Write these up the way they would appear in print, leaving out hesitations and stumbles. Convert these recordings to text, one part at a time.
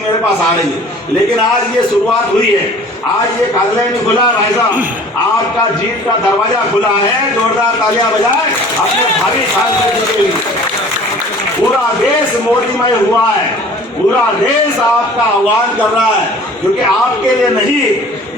उसकी मेरे पास आ रही है। लेकिन आज ये शुरुआत हुई है, आज ये कागले में खुला है। भाई साहब, आपका जीत का दरवाजा खुला है, जोरदार तालियां बजाएं अपने भावी सांसद के लिए। पूरा देश मोदीमय हुआ है, पूरा देश आपका आह्वान कर रहा है, क्योंकि आपके लिए नहीं,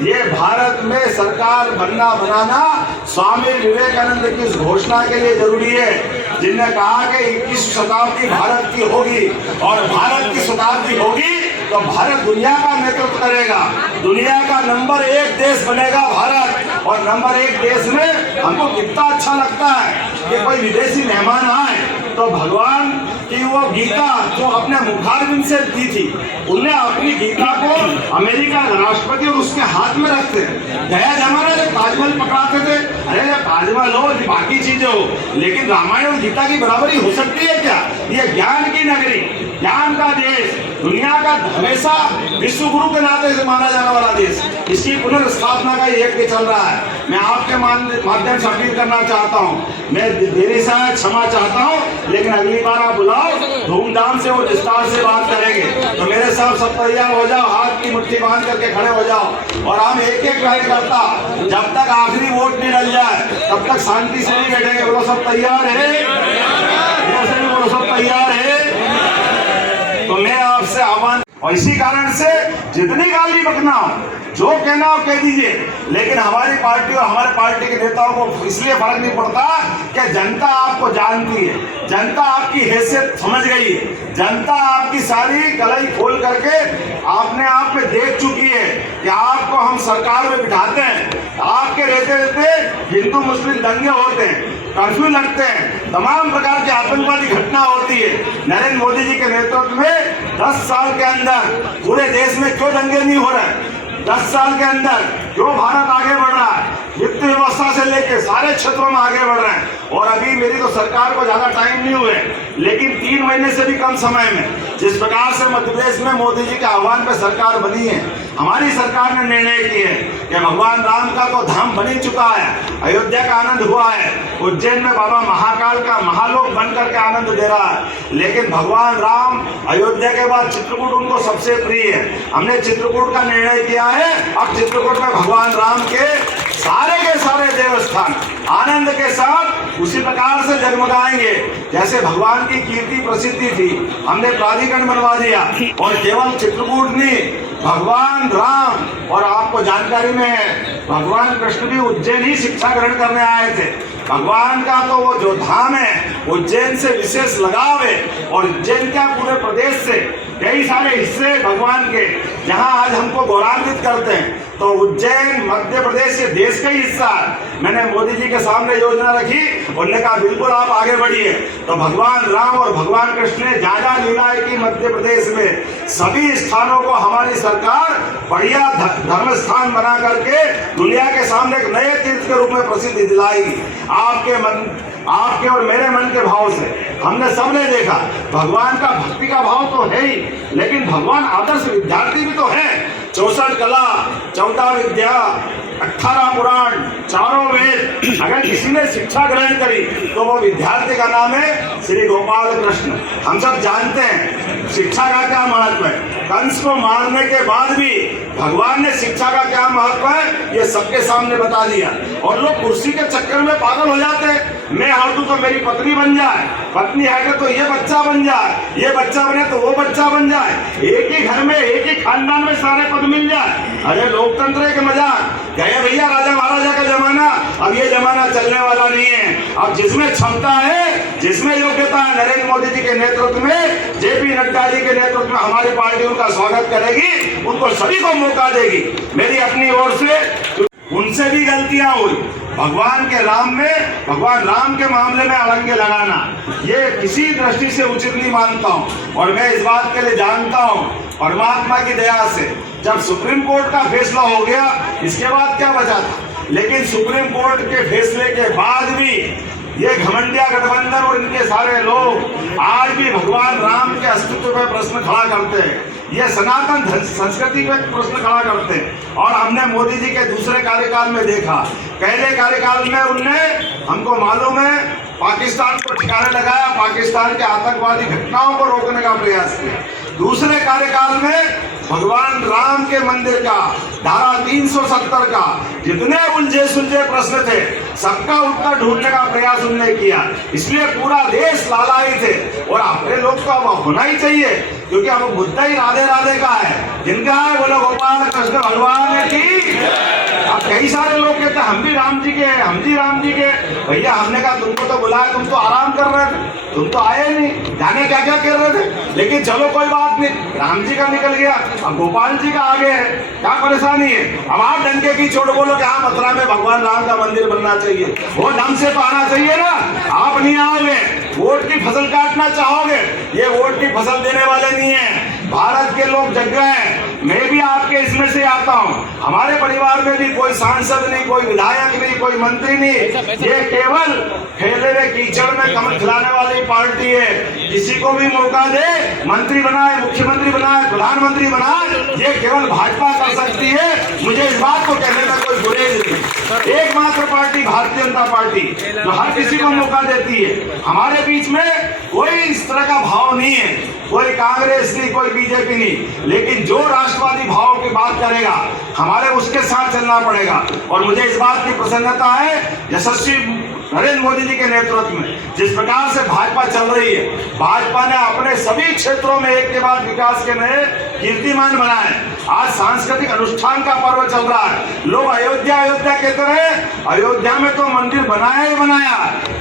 ये भारत में सरकार बनाना स्वामी विवेकानंद की इस घोषणा के लिए जरूरी है, जिनने कहा कि 21वीं शताब्दी भारत की होगी और भारत की शताब्दी होगी तो भारत दुनिया का नेतृत्व करेगा, दुनिया का नंबर 1 देश बनेगा भारत। और नंबर 1 देश में हमको कितना अच्छा लगता है कि कोई विदेशी मेहमान आए तो भगवान की वो गीता जो अपने मुखारबिंद से दी थी, उन्हें अपनी गीता को अमेरिका राष्ट्रपति और उसके हाथ में रखते हैं। गया जमाना जब ताजमहल पकड़ाते थे, अरे जब ताजमहल हो बाकी चीजें हो, लेकिन रामायण और गीता की बराबरी हो सकती है क्या? ये ज्ञान की नगरी, ज्ञान का देश, दुनिया का हमेशा विश्व गुरु के नाते से माना जाने वाला देश, इसकी पुनर्स्थापना का यज्ञ चल रहा है। मैं आपके माध्यम से अपील करना चाहता हूँ, मैं देरी से क्षमा चाहता हूँ, लेकिन अगली बार आप बुलाओ, धूमधाम से और विस्तार से बात करेंगे। तो मेरे साथ सब तैयार हो जाओ, हाथ की मुट्ठी बांध करके खड़े हो जाओ, और हम एक एक कार्यकर्ता जब तक आखिरी वोट नहीं डल जाए तब तक शांति से नहीं बैठेंगे। बोलो सब तैयार है? बोलो सब तैयार है? तो मैं आपसे आह्वान, और इसी कारण से जितनी गाली बकना हो, जो कहना हो कह दीजिए, लेकिन हमारी पार्टी और हमारे पार्टी के नेताओं को इसलिए फर्क नहीं पड़ता कि जनता आपको जानती है, जनता आपकी हैसियत समझ गई है, जनता आपकी सारी कलाई खोल करके आपने आप में देख चुकी है कि आपको हम सरकार में बिठाते हैं। आपके रहते रहते हिंदू मुस्लिम दंगे होते हैं, कर्फ्यू लगते हैं, तमाम प्रकार की आतंकवादी घटना होती है। नरेंद्र मोदी जी के नेतृत्व में 10 साल के अंदर पूरे देश में क्यों दंगे नहीं हो रहे? 10 साल के अंदर क्यों भारत आगे बढ़ रहा है? वित्त व्यवस्था से लेकर सारे क्षेत्रों में आगे बढ़ रहे हैं। और अभी मेरी तो सरकार को ज्यादा टाइम नहीं हुए, लेकिन 3 महीने से भी कम समय में जिस प्रकार से मध्य प्रदेश में मोदी जी के आह्वान पर सरकार बनी है, हमारी सरकार ने निर्णय किया है कि भगवान राम का तो धाम बन ही चुका है, अयोध्या का आनंद हुआ है, उज्जैन में बाबा महाकाल का महालोक बन करके आनंद दे रहा है। लेकिन भगवान राम अयोध्या के बाद चित्रकूट उनको सबसे प्रिय है। हमने चित्रकूट का निर्णय किया है, अब चित्रकूट में भगवान राम के सारे देवस्थान आनंद के साथ उसी प्रकार से जगमगाएंगे जैसे भगवान की कीर्ति प्रसिद्धि थी। हमने प्राधिकरण बनवा दिया, और केवल चित्रकूट नहीं, भगवान राम, और आपको जानकारी में है भगवान कृष्ण भी उज्जैन ही शिक्षा ग्रहण करने आए थे। भगवान का तो वो जो धाम है उज्जैन से विशेष लगाव है, और उज्जैन क्या पूरे प्रदेश से कई सारे हिस्से भगवान के जहां आज हमको गौरवान्वित करते हैं। तो उज्जैन मध्य प्रदेश के देश का ही हिस्सा है। मैंने मोदी जी के सामने योजना रखी, उन्होंने कहा बिल्कुल आप आगे बढ़िए। तो भगवान राम और भगवान कृष्ण ने ज्यादा लीलाएं की मध्य प्रदेश में, सभी स्थानों को हमारी सरकार बढ़िया धर्म स्थान बना करके दुनिया के सामने एक नए तीर्थ के रूप में प्रसिद्धि दिलाएगी। आपके और मेरे मन के भाव से हमने सबने देखा, भगवान का भक्ति का भाव तो है ही, लेकिन भगवान आदर्श विद्यार्थी भी तो है। 64 कला, 14 विद्या, 18 पुराण, 4 वेद, अगर किसी ने शिक्षा ग्रहण करी तो वो विद्यार्थी का नाम है श्री गोपाल कृष्ण। हम सब जानते हैं शिक्षा का क्या महत्व है। कंस को मारने के बाद भी भगवान ने शिक्षा का क्या महत्व है ये सबके सामने बता दिया, और लोग कुर्सी के चक्कर में पागल हो जाते हैं। मैं हर दूं तो मेरी पत्नी बन जाए, पत्नी है तो ये बच्चा बन जाए, ये बच्चा बने तो वो बच्चा बन जाए, एक ही घर में एक ही खानदान में सारे पद मिल जाए। अरे लोकतंत्र के मजाक गए भैया, राजा महाराजा का जमाना, अब ये जमाना चलने वाला नहीं है। अब जिसमें क्षमता है, जिसमें योग्यता है, नरेंद्र मोदी जी के नेतृत्व में, जेपी नड्डा जी के नेतृत्व में हमारी पार्टी उनका स्वागत करेगी, उनको सभी को मौका देगी। मेरी अपनी ओर से उनसे भी गलतियां हुई, भगवान के राम में, भगवान राम के मामले में अड़ंगे लगाना ये किसी दृष्टि से उचित नहीं मानता हूं। और मैं इस बात के लिए जानता हूं परमात्मा की दया से जब सुप्रीम कोर्ट का फैसला हो गया, इसके बाद क्या बचा था। लेकिन सुप्रीम कोर्ट के फैसले के बाद भी ये घमंडिया गठबंधन और इनके सारे लोग आज भी भगवान राम के अस्तित्व पर प्रश्न खड़ा करते हैं, ये सनातन संस्कृति पे प्रश्न खड़ा करते हैं। और हमने मोदी जी के दूसरे कार्यकाल में देखा, पहले कार्यकाल में उनने, हमको मालूम है, पाकिस्तान को ठिकाने लगाया, पाकिस्तान के आतंकवादी घटनाओं को रोकने का प्रयास किया। दूसरे कार्यकाल में भगवान राम के मंदिर का, धारा 370 का जितने उलझे सुलझे प्रश्न थे सबका उत्तर ढूंढने का प्रयास उन्होंने किया। इसलिए पूरा देश लालायित है और अपने लोग को अब होना ही चाहिए, क्योंकि अब मुद्दा ही राधे राधे का है। जिनका है बोलो गोपाल कृष्ण भगवान की। अब कई सारे लोग कहते हैं हम भी राम जी के हैं, हम भी राम जी के। भैया हमने कहा तुमको तो बुलाया, तुम तो आराम कर रहे थे, तुम तो आए नहीं, जाने क्या क्या कर रहे थे। लेकिन चलो कोई बात नहीं, राम जी का निकल गया, अब गोपाल जी का आगे है, क्या परेशानी है। अब आप डंके की चोट बोलो कि हाँ मथुरा में भगवान राम का मंदिर बनना चाहिए, वो ढंग से तो आना चाहिए ना। आप नहीं आओगे, वोट की फसल काटना चाहोगे, ये वोट की फसल देने वाले नहीं है। भारत के लोग जग गए हैं, मैं भी आपके इसमें से आता हूँ। हमारे परिवार में भी कोई सांसद नहीं, कोई विधायक नहीं, कोई मंत्री नहीं, ये केवल फैले हुए कीचड़ में कमल खिलाने वाली पार्टी है। किसी को भी मौका दे, मंत्री बनाए, मुख्यमंत्री बनाए, प्रधानमंत्री बनाए, ये केवल भाजपा कर सकती है। मुझे इस बात को कहने में कोई गुरेज नहीं। एकमात्र पार्टी भारतीय जनता पार्टी जो हर किसी को मौका देती है। हमारे बीच में कोई इस तरह का भाव नहीं है, कोई कांग्रेस नहीं, कोई बीजेपी नहीं, लेकिन जो राष्ट्रवादी भाव की बात करेगा हमारे उसके साथ चलना पड़ेगा। और मुझे इस बात की प्रसन्नता है यशस्वी नरेंद्र मोदी जी के नेतृत्व में जिस प्रकार से भाजपा चल रही है, भाजपा ने अपने सभी क्षेत्रों में एक के बाद विकास के नए कीर्तिमान बनाए। आज सांस्कृतिक अनुष्ठान का पर्व चल रहा है। लोग अयोध्या अयोध्या कहते रहे, अयोध्या में तो मंदिर बनाया ही बनाया,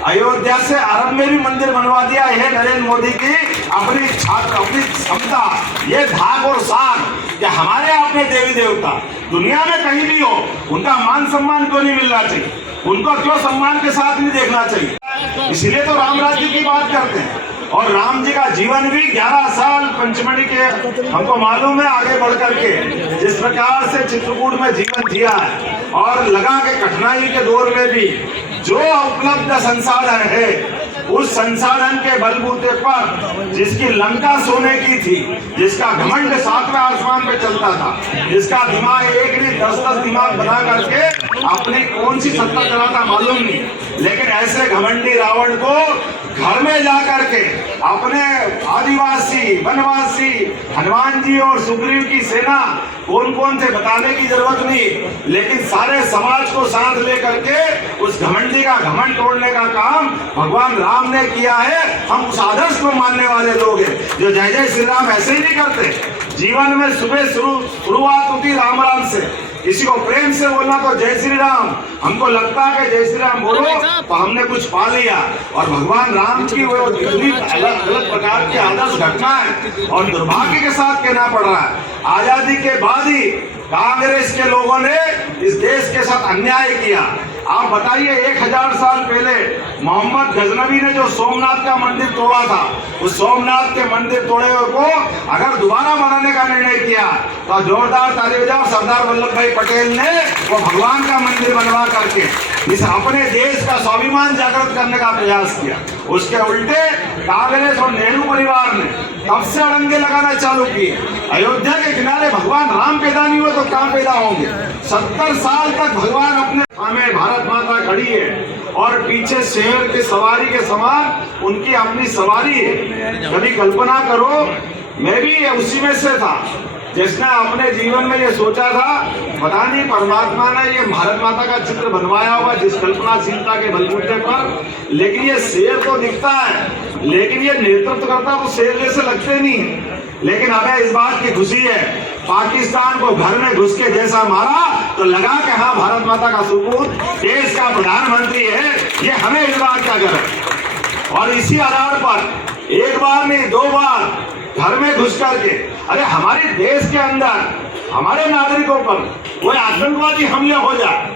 अयोध्या से अरब में भी मंदिर बनवा दिया है नरेंद्र मोदी की अपनी छात्र, अपनी क्षमता। ये धाक और साख कि हमारे अपने देवी देवता दुनिया में कहीं भी हो, उनका मान सम्मान क्यों नहीं मिलना चाहिए, उनको क्यों सम्मान के साथ नहीं देखना चाहिए। इसलिए तो राम राज्य की बात करते हैं। और राम जी का जीवन भी 11 साल पंचमढ़ी के हमको मालूम है आगे बढ़ करके जिस प्रकार से चित्रकूट में जीवन जिया है, और लगा के कठिनाई के दौर में भी जो उपलब्ध संसाधन है उस संसाधन के बलबूते पर जिसकी लंका सोने की थी, जिसका घमंड 7वें आसमान पे चलता था, जिसका दिमाग एक नहीं 10-10 दिमाग बना करके अपनी कौन सी सत्ता चलाता मालूम नहीं, लेकिन ऐसे घमंडी रावण को घर में जाकर के अपने आदिवासी वनवासी हनुमान जी और सुग्रीव की सेना कौन कौन थे बताने की जरूरत नहीं, लेकिन सारे समाज को साथ लेकर के उस घमंडी का घमंड तोड़ने का काम भगवान राम ने किया है। हम उस आदर्श को मानने वाले लोग हैं जो जय जय श्री राम ऐसे ही नहीं करते। जीवन में सुबह शुरुआत होती राम राम से, किसी को प्रेम से बोलना तो जय श्री राम। हमको लगता है कि जय श्री राम बोलो तो हमने कुछ पा लिया। और भगवान राम की वो इतनी अलग अलग प्रकार की आदर्श घटना है और दुर्भाग्य के साथ कहना पड़ रहा है, आजादी के बाद ही कांग्रेस के लोगों ने इस देश के साथ अन्याय किया। आप बताइए 1000 साल पहले मोहम्मद गजनवी ने जो सोमनाथ का मंदिर तोड़ा था, उस सोमनाथ के मंदिर तोड़े हुए को अगर दोबारा बनाने का निर्णय किया तो जोरदार ताली बजाओ। सरदार वल्लभ भाई पटेल ने वो भगवान का मंदिर बनवा करके इस अपने देश का स्वाभिमान जागृत करने का प्रयास किया। उसके उल्टे कांग्रेस और नेहरू परिवार ने तब से अड़ंगे लगाना चालू किए। अयोध्या के किनारे भगवान राम पैदा नहीं हुए तो कहाँ पैदा होंगे। 70 साल तक भगवान अपने हमें भारत माता खड़ी है और पीछे शेर के सवारी के समान उनकी अपनी सवारी है। कभी कल्पना करो, मैं भी उसी में से था जिसने अपने जीवन में ये सोचा था, पता नहीं परमात्मा ने ये भारत माता का चित्र बनवाया होगा जिस कल्पनाशीलता के बलबूते पर, लेकिन ये शेर तो दिखता है, लेकिन ये नेतृत्व करता तो शेर जैसे लगते नहीं। लेकिन हमें इस बात की खुशी है, पाकिस्तान को घर में घुस के जैसा मारा तो लगा कि हाँ भारत माता का सुपूत देश का प्रधानमंत्री है, ये हमें इस बात का गर्व है। और इसी आधार पर एक बार नहीं 2 बार घर में घुस करके, अरे हमारे देश के अंदर हमारे नागरिकों पर कोई आतंकवादी हमले हो जाए,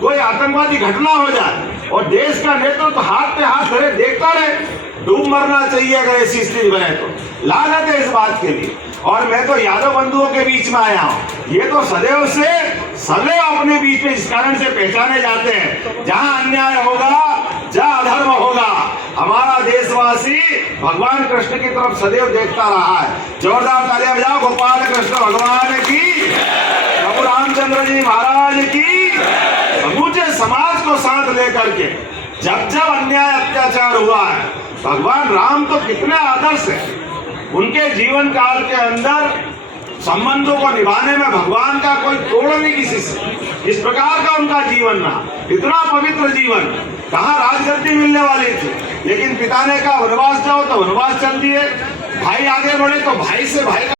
कोई आतंकवादी घटना हो जाए और देश का नेतृत्व तो हाथ पे हाथ धरे देखता रहे, डूब मरना चाहिए अगर ऐसी स्थिति बने तो। लानत है इस बात के लिए। और मैं तो यादव बंधुओं के बीच में आया हूँ, ये तो सदैव अपने बीच में इस कारण से पहचाने जाते हैं, जहाँ अन्याय होगा, जहाँ अधर्म होगा, हमारा देशवासी भगवान कृष्ण की तरफ सदैव देखता रहा है। जोरदार तालियां बजाओ गोपाल कृष्ण भगवान की, प्रभु रामचंद्र जी महाराज की। समूचे समाज को साथ लेकर के जब जब अन्याय अत्याचार हुआ है, भगवान राम तो कितने आदर्श है। उनके जीवन काल के अंदर संबंधों को निभाने में भगवान का कोई तोड़ नहीं किसी से। इस प्रकार का उनका जीवन रहा, इतना पवित्र जीवन। कहाँ राजगद्दी मिलने वाली थी, लेकिन पिता ने कहा वनवास जाओ तो वनवास चल दिए। भाई आगे बढ़े तो भाई से भाई